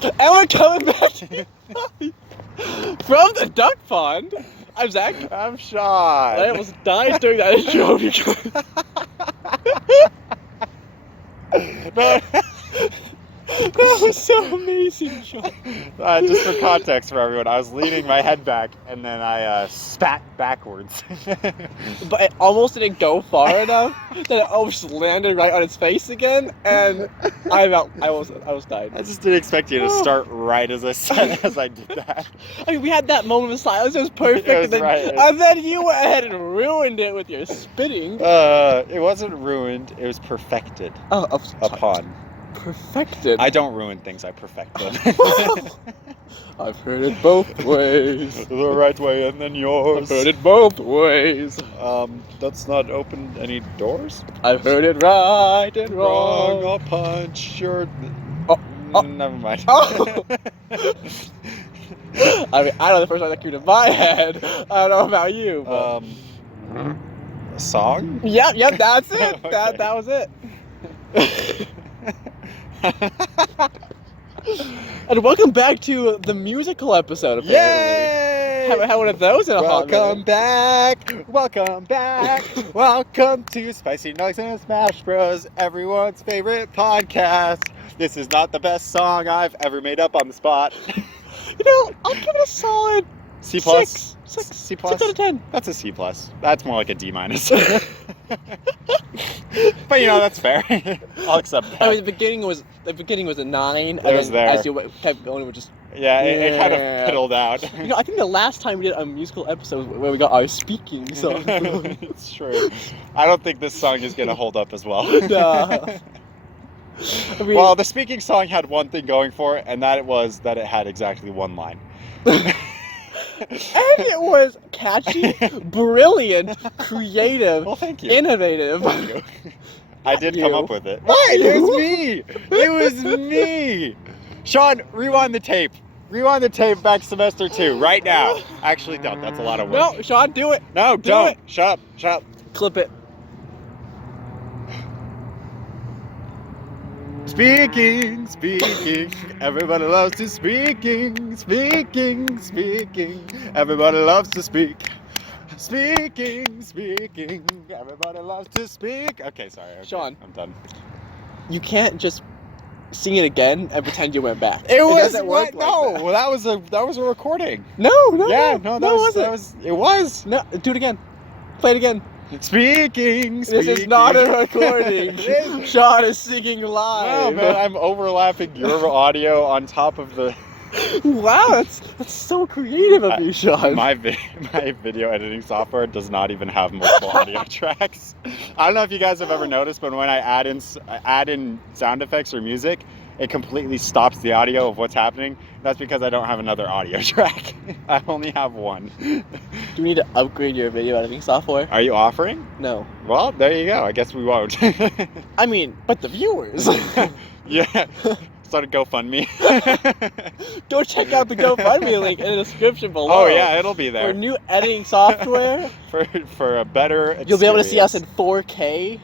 And we're coming back from the duck pond. I'm Zach. I'm Sean. I almost died during that intro because that was so amazing, Sean. Just for context for everyone, I was leaning my head back and then I spat backwards. But it almost didn't go far enough that it almost landed right on its face again, and I almost died. I just didn't expect you to start right as I did that. I mean, we had that moment of silence. It was perfect, It was right. and then you went ahead and ruined it with your spitting. It wasn't ruined. It was perfected. Upon. Perfected. I don't ruin things. I perfect them. I've heard it both ways. The right way and then yours. I've heard it both ways. That's not open any doors. I've heard it right and wrong. I'll punch your. Never mind. Oh. I mean, I know the first one that came to my head. I don't know about you. But... A song? Yep, that's it. Okay. That was it. And welcome back to the musical episode, apparently. Yay! Haven't had one of those in a hot minute. Welcome back. Welcome to Spicy Nuggs Smash Bros, everyone's favorite podcast. This is not the best song I've ever made up on the spot. You know, I'll give it a solid C+. Six C+. 6 out of 10. That's a C+. That's more like a D-. But you know, that's fair. I'll accept that. I mean, the beginning was a 9. It was there. As you kept going, it was just... Yeah, it kind of piddled out. You know, I think the last time we did a musical episode was where we got our speaking song. It's true. I don't think this song is going to hold up as well. Nah. I mean, well, the speaking song had one thing going for it, and that was that it had exactly one line. And it was catchy, brilliant, creative, Well, thank you. innovative. Thank you. I did You. come up with it. Right, it was me. It was me. Sean, rewind the tape. Rewind the tape back semester 2 right now. Actually, don't. That's a lot of work. No, Sean, do it. No, Do don't. it. Shut up. Clip it. Speaking. Everybody loves to speaking. Everybody loves to speak. Speaking. Everybody loves to speak. Okay, sorry. Okay, Sean. I'm done. You can't just sing it again and pretend you went back. It was doesn't work like no. that. Well, that was a recording. No. Yeah, no, that was it was. No, do it again. Play it again. Speaking. This is not a recording. It is. Sean is singing live. No, man, I'm overlapping your audio on top of the. Wow, that's so creative of you, Sean. My video editing software does not even have multiple audio tracks. I don't know if you guys have ever noticed, but when I add in sound effects or music, it completely stops the audio of what's happening. That's because I don't have another audio track. I only have one. Do we need to upgrade your video editing software? Are you offering? No. Well, there you go. I guess we won't. I mean, but the viewers. Yeah. Start a GoFundMe. Go check out the GoFundMe link in the description below. Oh yeah, it'll be there. For new editing software. for a better experience. You'll be able to see us in 4K.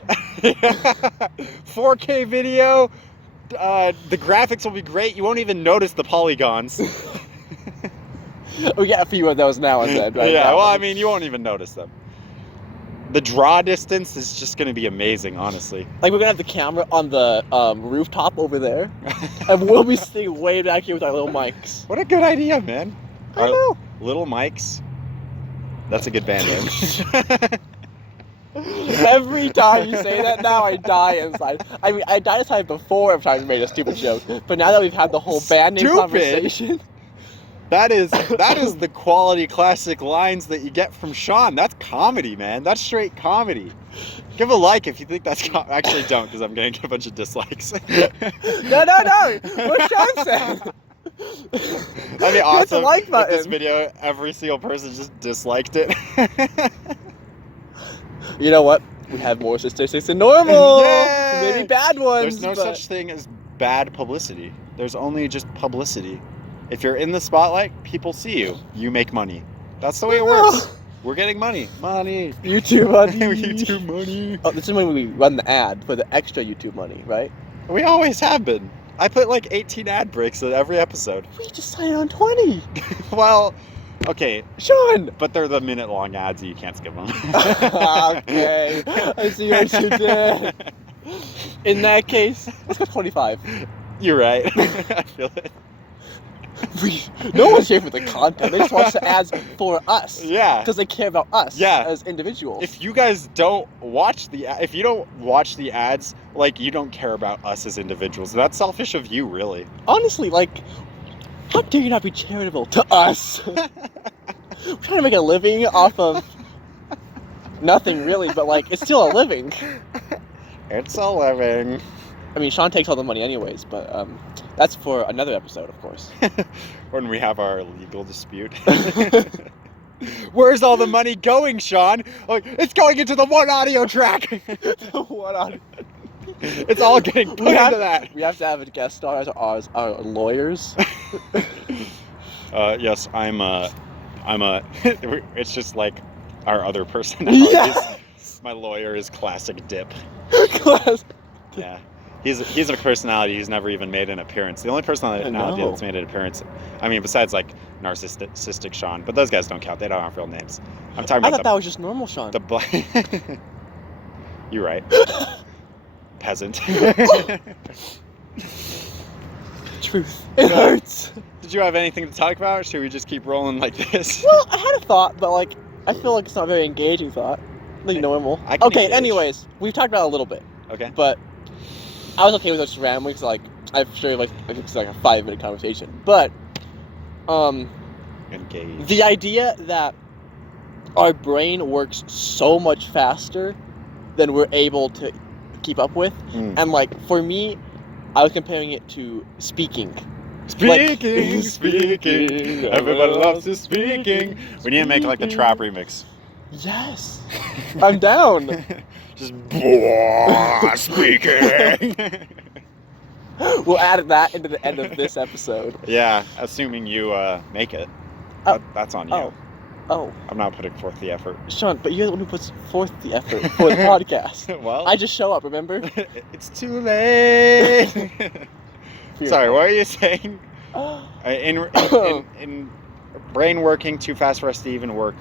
4K video. The graphics will be great. You won't even notice the polygons. We got a few of those now and then. Right? Yeah, well, I mean, you won't even notice them. The draw distance is just going to be amazing, honestly. Like, we're going to have the camera on the rooftop over there. And we'll be sitting way back here with our little mics. What a good idea, man. I know. Little Mics. That's a good band name. Every time you say that now, I die inside. I mean, I died inside before every time you made a stupid joke. But now that we've had the whole band name Stupid? conversation... That is the quality classic lines that you get from Sean. That's comedy, man. That's straight comedy. Give a like if you think that's actually don't, because I'm gonna get a bunch of dislikes. No. What Sean said. That'd be awesome. the like button. If this video, every single person just disliked it. You know what? We have more statistics than normal. Yay! Maybe bad ones. There's no such thing as bad publicity. There's only just publicity. If you're in the spotlight, people see you. You make money. That's the way it works. We're getting money. YouTube money. YouTube money. Oh, this is when we run the ad for the extra YouTube money, right? We always have been. I put like 18 ad breaks in every episode. We just signed on 20. Well, okay, Sean! but they're the minute-long ads, so you can't skip them. Okay, I see what you did. In that case, let's go 25. You're right. I feel it. No one's here for the content. They just watch the ads for us. Yeah. Because they care about us as individuals. If you guys don't watch if you don't watch the ads, like, you don't care about us as individuals. That's selfish of you, really. Honestly, like, how dare you not be charitable to us? We're trying to make a living off of nothing, really, but, like, it's still a living. It's a living. I mean, Sean takes all the money anyways, but that's for another episode, of course. When we have our legal dispute. Where's all the money going, Sean? Like, it's going into the one audio track. The one audio. It's all getting put into that. We have to have a guest star as our lawyers. Yes, I'm a. It's just like our other personalities. Yeah. My lawyer is classic Dip. Class. Yeah. He's a personality who's never even made an appearance. The only personality that's made an appearance, I mean, besides like narcissistic Sean, but those guys don't count. They don't have real names. I'm talking about. I thought that was just normal Sean. You're right. Peasant. Truth. It hurts. Did you have anything to talk about? Or should we just keep rolling like this? Well, I had a thought, but like, I feel like it's not a very engaging thought. Like normal. Okay. Engage. Anyways, we've talked about it a little bit. Okay. But I was okay with just rambling, because like I'm sure like it's like a 5-minute conversation. But Engage. the idea that our brain works so much faster than we're able to keep up with, and like for me, I was comparing it to speaking. Speaking. Everybody loves to speaking. We need to make like the trap remix. Yes, I'm down. Just speaking. We'll add that into the end of this episode. Yeah, assuming you make it. Oh. That's on you. Oh. I'm not putting forth the effort. Sean, but you're the one who puts forth the effort for the podcast. Well, I just show up, remember? It's too late. Sorry, what are you saying? In brain working too fast for us to even work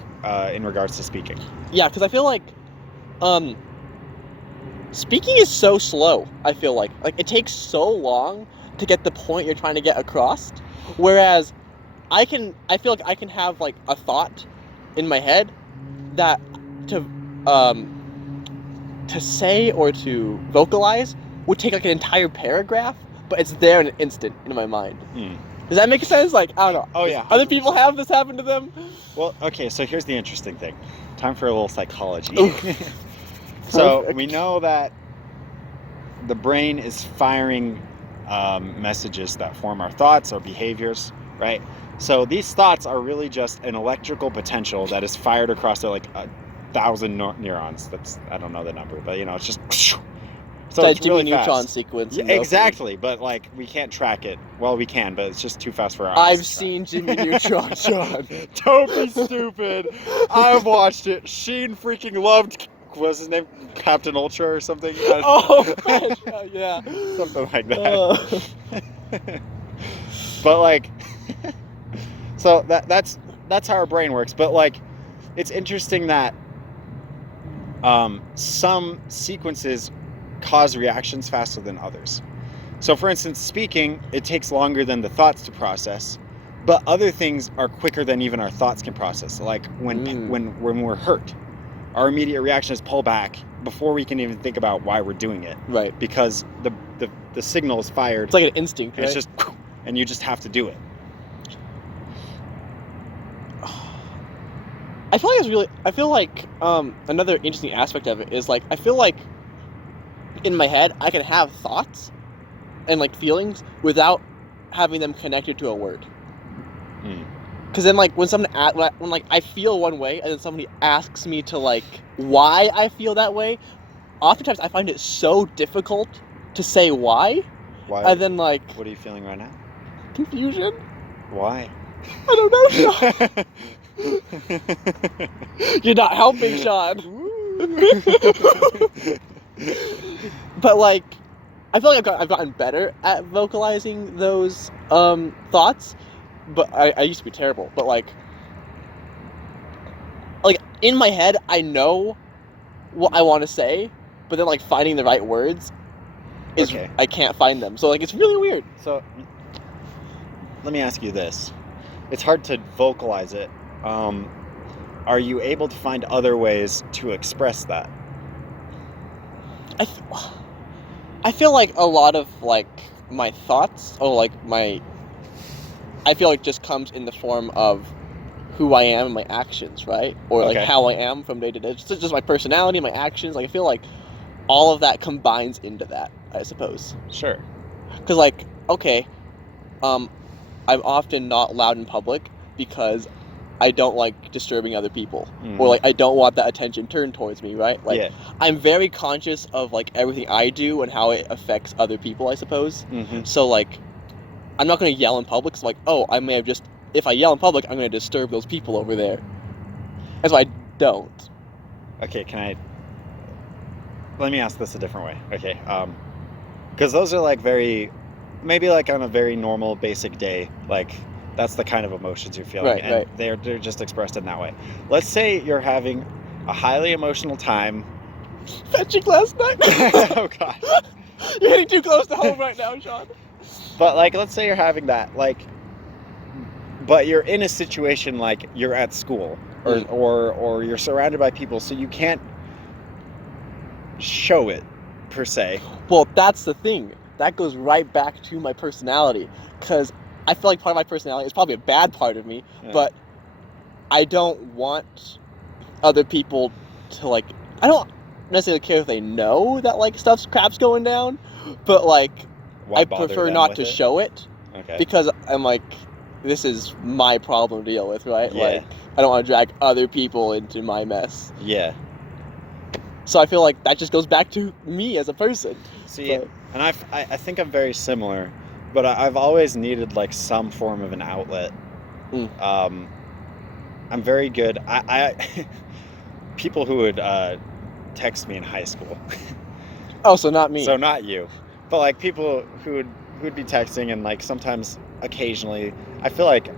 in regards to speaking. Yeah, because I feel like speaking is so slow. I feel like it takes so long to get the point you're trying to get across, whereas I feel like I can have like a thought in my head that to say or to vocalize would take like an entire paragraph, but it's there in an instant in my mind. Does that make sense? Like, I don't know. Oh yeah. Other people have this happen to them? Well, okay, so here's the interesting thing. Time for a little psychology. So Perfect. we know that the brain is firing messages that form our thoughts, our behaviors, right? So these thoughts are really just an electrical potential that is fired across like 1,000 neurons. I don't know the number, but you know, it's just. So that it's Jimmy really Neutron fast. sequence. Yeah, exactly, but like we can't track it. Well, we can, but it's just too fast for our eyes. I've seen Jimmy Neutron, Sean. Don't be stupid. I've watched it. Sheen freaking loved. What's his name? Captain Ultra or something? Oh, yeah. Something like that. But like, so that's how our brain works. But like, it's interesting that some sequences cause reactions faster than others. So for instance, speaking, it takes longer than the thoughts to process, but other things are quicker than even our thoughts can process. Like when we're hurt, our immediate reaction is pull back before we can even think about why we're doing it. Right. Because the signal is fired. It's like an instinct, right? It's just, and you just have to do it. I feel like another interesting aspect of it is like, I feel like in my head, I can have thoughts and like feelings without having them connected to a word. Because then like when like I feel one way and then somebody asks me to like why I feel that way, oftentimes I find it so difficult to say why. Why? And then like, what are you feeling right now? Confusion. Why? I don't know. You're not helping, Sean. But like, I feel like I've gotten better at vocalizing those thoughts, but I used to be terrible. But like in my head, I know what I want to say, but then like finding the right words is Okay. I can't find them. So like it's really weird. So let me ask you this. It's hard to vocalize it. Are you able to find other ways to express that? I feel like a lot of like my thoughts or like I feel like just comes in the form of who I am and my actions, right? Or like Okay. how I am from day to day. It's just my personality, my actions. Like I feel like all of that combines into that, I suppose. Sure. Because like, okay, I'm often not loud in public because I don't like disturbing other people. Mhm. Or like I don't want that attention turned towards me, right? Like Yeah. I'm very conscious of like everything I do and how it affects other people, I suppose. Mm-hmm. So like I'm not gonna yell in public. So like, oh, I may have just if I yell in public, I'm gonna disturb those people over there. That's why I don't. Okay, let me ask this a different way. Okay, because those are like maybe like on a very normal, basic day, like that's the kind of emotions you're feeling, Right, and right. they're just expressed in that way. Let's say you're having a highly emotional time. Fetching last night. Oh God. You're hitting too close to home right now, Sean. But like, let's say you're having that, like, but you're in a situation like you're at school, or you're surrounded by people, so you can't show it per se. Well, that's the thing. That goes right back to my personality, because I feel like part of my personality is probably a bad part of me, Yeah. but I don't want other people to like. I don't necessarily care if they know that like crap's going down, but like Why I bother prefer them not with to it? show it Okay. because I'm like, this is my problem to deal with, right? Yeah. Like I don't want to drag other people into my mess. Yeah. So I feel like that just goes back to me as a person. See, But- and I think I'm very similar, but I've always needed like some form of an outlet. Mm. I'm very good. I people who would text me in high school. Oh, so not me. So not you, but like people who would be texting, and like sometimes occasionally I feel like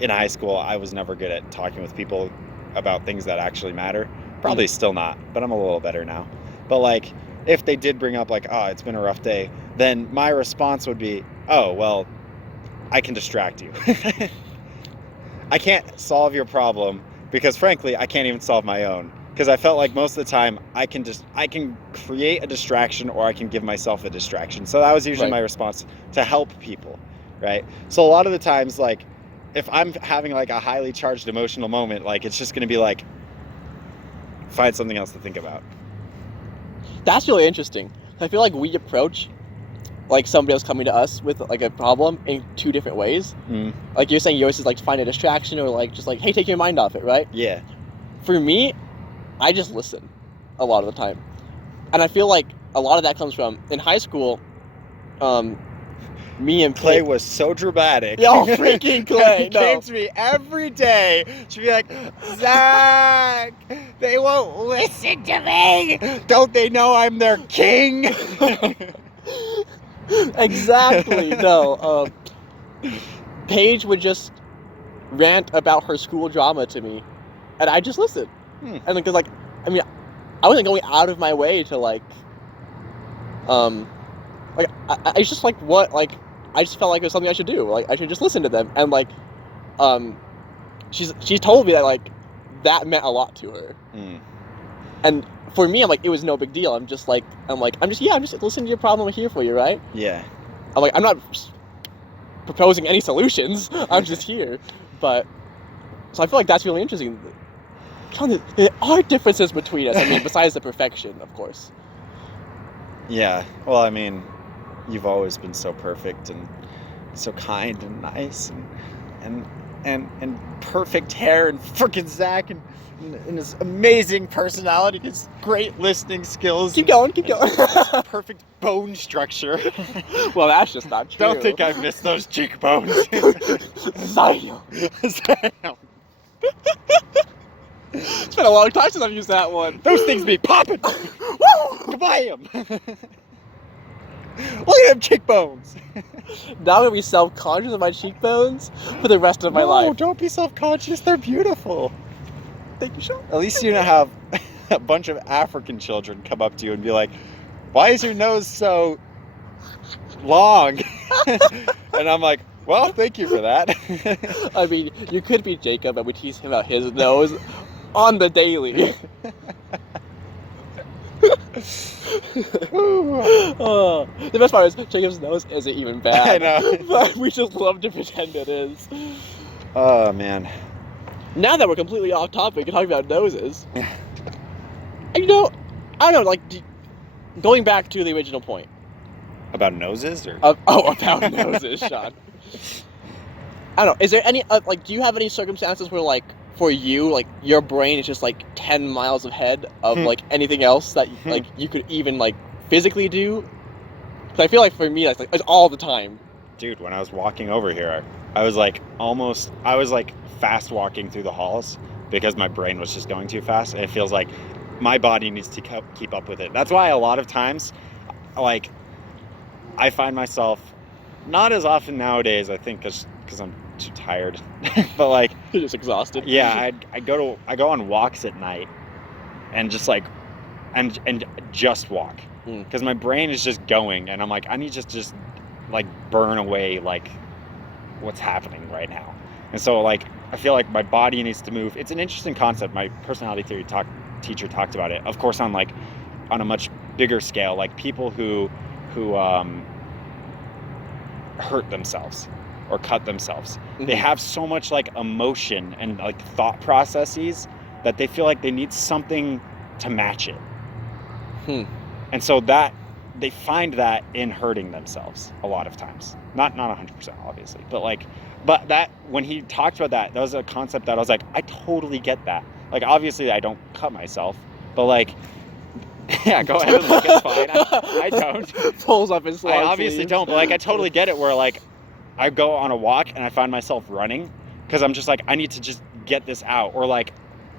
in high school I was never good at talking with people about things that actually matter. Probably still not, but I'm a little better now. But like if they did bring up like, oh, it's been a rough day, then my response would be, oh, well, I can distract you. I can't solve your problem because frankly I can't even solve my own, because I felt like most of the time I can create a distraction, or I can give myself a distraction. So that was usually Right. my response to help people, right? So a lot of the times, like if I'm having like a highly charged emotional moment, like it's just going to be like, find something else to think about. That's really interesting. I feel like we approach like somebody else coming to us with like a problem in two different ways. Mm. Like you're saying, yours is like to find a distraction, or like just like, hey, take your mind off it, right? Yeah. For me, I just listen a lot of the time, and I feel like a lot of that comes from in high school. Me and Clay was so dramatic. Oh, freaking Clay! He No. came to me every day. She'd be like, Zach, they won't listen to me. Don't they know I'm their king? Exactly. No. Paige would just rant about her school drama to me, and I just listened. And because like, I mean, I wasn't going out of my way to like I just like what like I just felt like it was something I should do. Like I should just listen to them, and like she told me that like that meant a lot to her. And for me, I'm like, it was no big deal. I'm just listening to your problem. I'm here for you, right? Yeah. I'm like, I'm not proposing any solutions. I'm just here. But so I feel like that's really interesting. There are differences between us. I mean, besides the perfection, of course. Yeah. Well, I mean, you've always been so perfect and so kind and nice and perfect hair, and frickin' Zach and his amazing personality, his great listening skills. Keep going. Perfect bone structure. Well, that's just not true. Don't think I missed those cheekbones. Zion. It's been a long time since I've used that one. Those things be popping. Woo! Kabam! Look at them cheekbones. Now I'm gonna be self-conscious of my cheekbones for the rest of my No, life. don't be self-conscious. They're beautiful. Thank you, Sean. At least you don't have a bunch of African children come up to you and be like, "Why is your nose so long?" And I'm like, "Well, thank you for that." I mean, you could be Jacob and we tease him about his nose on the daily. Oh, the best part is Jacob's nose isn't even bad. I know. But we just love to pretend it is. Oh man. Now that we're completely off topic and talking about noses, you know, I don't know, like, going back to the original point. About noses or? About noses, Sean. I don't know, is there any, like, do you have any circumstances where, like, for you, like, your brain is just, like, 10 miles ahead of, like, anything else that, like, you could even, like, physically do? Because I feel like for me, that's, like, it's all the time. Dude, when I was walking over here, I was fast walking through the halls because my brain was just going too fast. And it feels like my body needs to keep up with it. That's why a lot of times, like, I find myself, not as often nowadays, I think, because I'm too tired, but like, You're just exhausted. yeah, I go on walks at night and just like, and just walk because my brain is just going and I'm like, I need to just like burn away like what's happening right now. And so like, I feel like my body needs to move. It's an interesting concept. My personality theory teacher talked about it, of course, on a much bigger scale, like people who hurt themselves or cut themselves. They have so much like emotion and like thought processes that they feel like they need something to match it. And so that they find that in hurting themselves a lot of times. Not 100% obviously, but that when he talked about that was a concept that I was like, I totally get that. Like obviously I don't cut myself, but like yeah, go ahead and look, it's fine. I don't. Pulls up his long I obviously sleeves. don't, but like I totally get it where like I go on a walk and I find myself running because I'm just like, I need to just get this out. Or like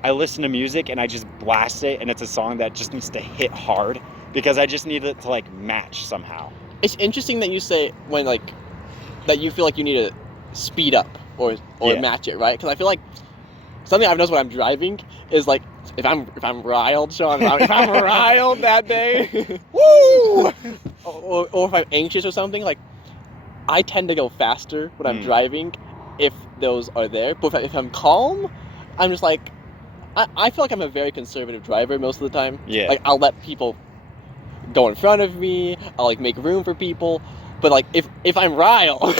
I listen to music and I just blast it and it's a song that just needs to hit hard because I just need it to like match somehow. It's interesting that you say when like that you feel like you need to speed up or match it, right? Because I feel like something I've noticed when I'm driving is like if I'm riled, Sean, if I'm riled that day, woo, or if I'm anxious or something, like I tend to go faster when I'm driving if those are there. But if I'm calm, I'm just like I feel like I'm a very conservative driver most of the time. Yeah. Like I'll let people go in front of me. I'll like make room for people. But like if I'm riled,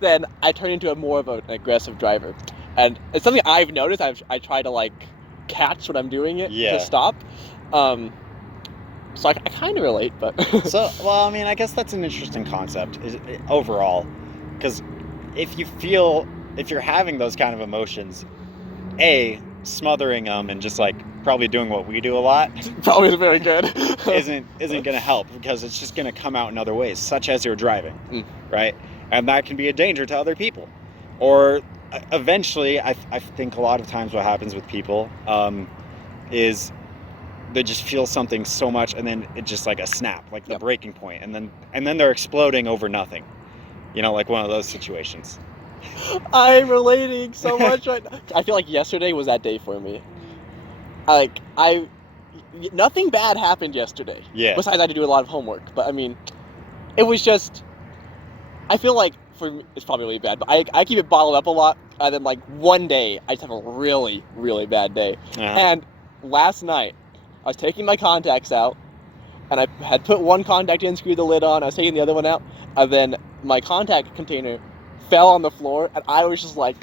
then I turn into more of an aggressive driver. And it's something I've noticed. I try to like catch when I'm doing it to stop. So I kind of relate, but So, well, I mean, I guess that's an interesting concept overall, because if you're having those kind of emotions, smothering them and just like probably doing what we do a lot probably very good isn't going to help because it's just going to come out in other ways, such as you're driving, right? And that can be a danger to other people, or eventually, I think a lot of times what happens with people is they just feel something so much and then it's just like a snap, like the breaking point, and then they're exploding over nothing, like one of those situations. I'm relating so much right now. I feel like yesterday was that day for me. Nothing bad happened yesterday. Yeah. Besides I had to do a lot of homework, but I mean, it was just, I feel like for me, it's probably really bad, but I keep it bottled up a lot, and then like one day I just have a really, really bad day. And last night I was taking my contacts out and I had put one contact in, screwed the lid on, I was taking the other one out, and then my contact container fell on the floor and I was just like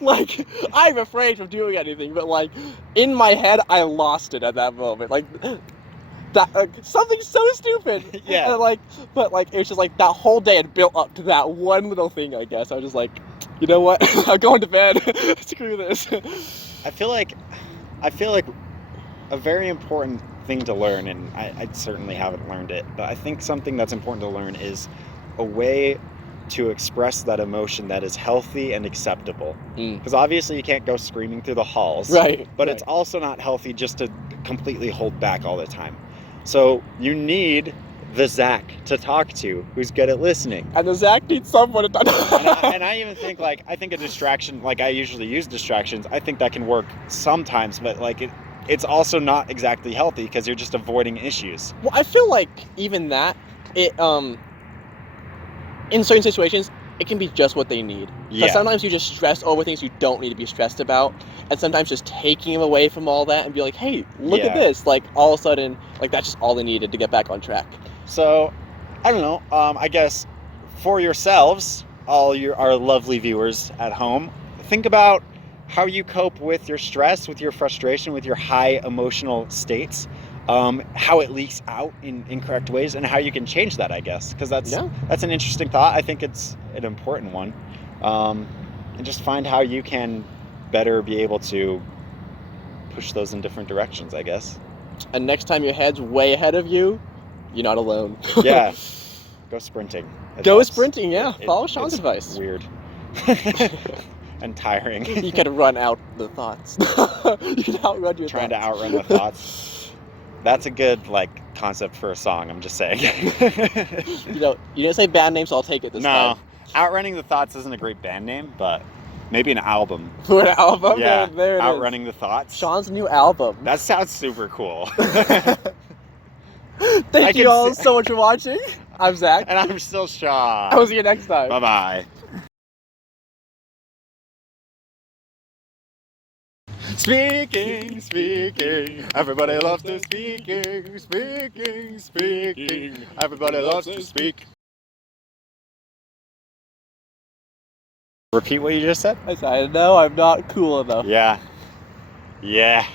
like I refrained from doing anything, but like in my head I lost it at that moment. Like that something so stupid. Yeah. And but it was just like that whole day had built up to that one little thing, I guess. I was just like, you know what? I'm going to bed. Screw this. I feel like a very important thing to learn, and I certainly haven't learned it, but I think something that's important to learn is a way to express that emotion that is healthy and acceptable. Because obviously you can't go screaming through the halls. Right. But it's also not healthy just to completely hold back all the time. So you need the Zach to talk to, who's good at listening. And the Zach needs someone to talk to. And I even think, like, I think a distraction, like I usually use distractions, I think that can work sometimes, but like it's also not exactly healthy because you're just avoiding issues. Well, I feel like even that, in certain situations, it can be just what they need. Yeah. Because sometimes you just stress over things you don't need to be stressed about, and sometimes just taking them away from all that and be like, hey, look at this. Like, all of a sudden, like, that's just all they needed to get back on track. So, I don't know, I guess for yourselves, our lovely viewers at home, think about how you cope with your stress, with your frustration, with your high emotional states, how it leaks out in incorrect ways, and how you can change that, I guess, because that's an interesting thought. I think it's an important one, and just find how you can better be able to push those in different directions, I guess. And next time your head's way ahead of you, you're not alone. Yeah. Go sprinting. Sprinting, yeah. Follow Sean's advice. Weird. And tiring. You can run out the thoughts. You can outrun your Trying thoughts. to outrun the thoughts. That's a good, like, concept for a song, I'm just saying. You didn't say band names, so I'll take it this time. No. Outrunning the Thoughts isn't a great band name, but maybe an album. For an album? Yeah. There it is. Outrunning the Thoughts. Sean's new album. That sounds super cool. Thank you all so much for watching. I'm Zach. And I'm still Sean. I'll see you next time. Bye-bye. Speaking, everybody loves to speaking. Everybody loves to speak. Repeat what you just said? I said, no, I'm not cool enough. Yeah. Yeah.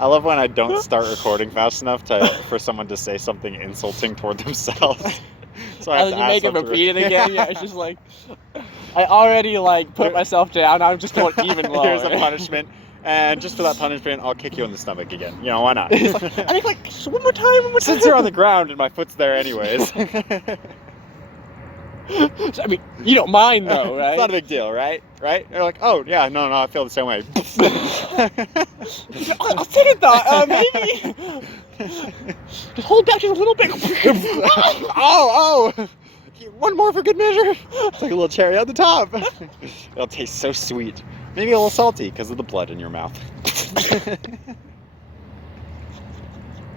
I love when I don't start recording fast enough for someone to say something insulting toward themselves. So I have and to you ask make it them to repeat it again. Yeah, it's just like, I already like put myself down. Now I'm just going even lower. Here's a punishment, and just for that punishment, I'll kick you in the stomach again. You know, why not? I think like one more time. Since you're on the ground and my foot's there anyways. I mean, you don't mind though, right? It's not a big deal, right? Right? You're like, oh yeah, no, I feel the same way. I'll take it though. Maybe. Just hold back just a little bit. Oh! One more for good measure. It's like a little cherry on the top. It'll taste so sweet. Maybe a little salty because of the blood in your mouth.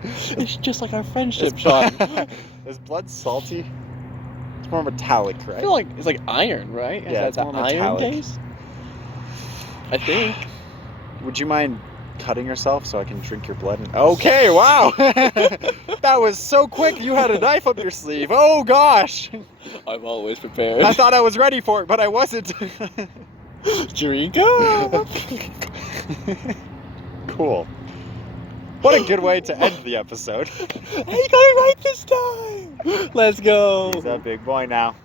It's just like our friendship, Sean. Is blood salty? It's more metallic, right? I feel like it's like iron, right? Yeah, it's more metallic. Iron taste? I think. Would you mind cutting yourself so I can drink your blood? Okay, wow! That was so quick. You had a knife up your sleeve. Oh gosh! I'm always prepared. I thought I was ready for it, but I wasn't. Drink up! Cool. What a good way to end the episode. Hey, you got it right this time! Let's go! He's a big boy now.